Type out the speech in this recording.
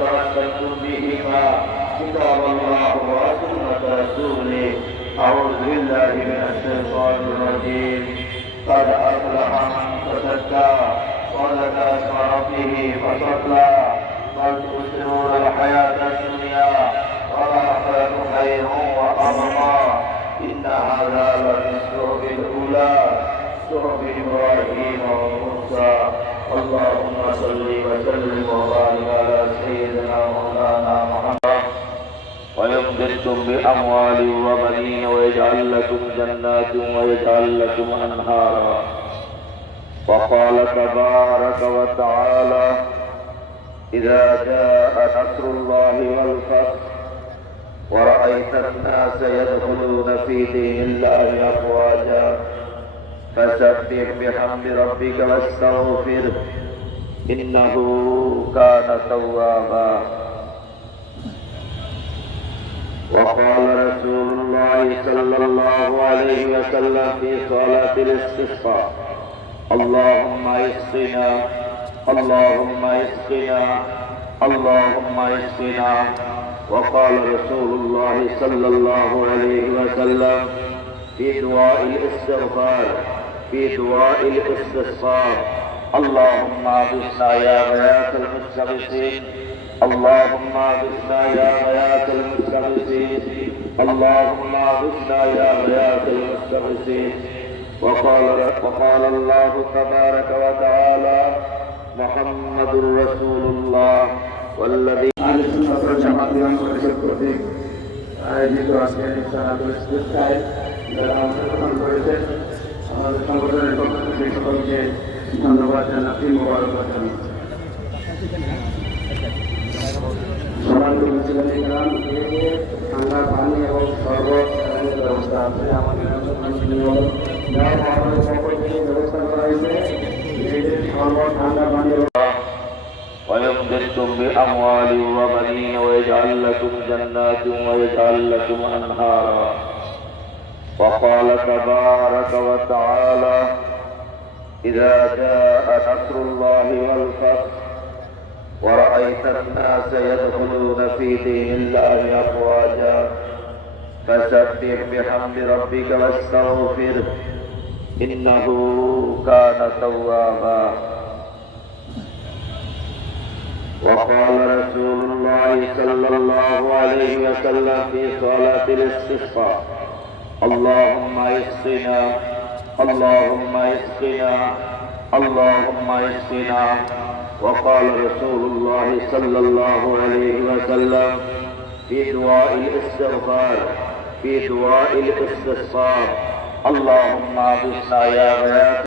تمسكتم بهما كتاب الله وسنة رسوله. أعوذ بالله من الشيطان الرجيم. قد أفلح من تزكى وذكر اسم ربه فصلى. بل تؤثرون الحياة الدنيا والآخرة خير وأبقى. إن هذا لفي الصحف الأولى. صحف إبراهيم وموسى. اللهم صل وسلم وبارك على بأموال وبنين ويجعل لكم جنات ويجعل لكم أنهارا. وقال تبارك وتعالى إذا جاء نصر الله والفتح ورأيت الناس يدخلون في دين الله أفواجا فسبح بحمد ربك واستغفره إنه كان توابا. وقال رسول الله صلى الله عليه وسلم في صلاة الاستسقاء اللهم اسقنا اللهم اسقنا اللهم اسقنا. وقال رسول الله صلى الله عليه وسلم في دعاء الاستغفار في دعاء الاستسقاء. اللهم اغثنا يا غياث المستغيثين اللهم اغثنا يا غياث المستغيثين اللهم اغثنا يا غياث المستغيثين وقال وقال الله تبارك وتعالى محمد رسول الله والذي আহলে সুন্নাত ওয়াল জামাত বিধান পরিষদ কর্তৃক আয়োজিত আজকের ইফতার ইফতারে যারা অংশগ্রহণ করেছেন আমাদের সংগঠনের পক্ষ থেকে সকলকে ধন্যবাদ জানাচ্ছি মোবারকবাদ জানাচ্ছি সম্মানিত মুসলিম গ্রাম ঠান্ডা পানি এবং শরবত এর ব্যবস্থা আছে আমাদের যা আমাদের পক্ষ থেকে ব্যবস্থা করা হয়েছে এই যে শরবত ঠান্ডা পানি এবং ويمددكم بأموال وبنين ويجعل لكم جنات ويجعل لكم أنهارا وقال تبارك وتعالى إذا جاء نصر الله والفتح ورأيت الناس يدخلون في دين الله أفواجا فسبح بحمد ربك واستغفره إنه كان توابا. وقال رسول الله صلى الله عليه وسلم في صلاة الاستسقاء اللهم اسقنا اللهم اسقنا اللهم اسقنا وقال رسول الله صلى الله عليه وسلم في دعاء الاستغفار في دعاء الاستسقاء اللهم اغثنا يا غياث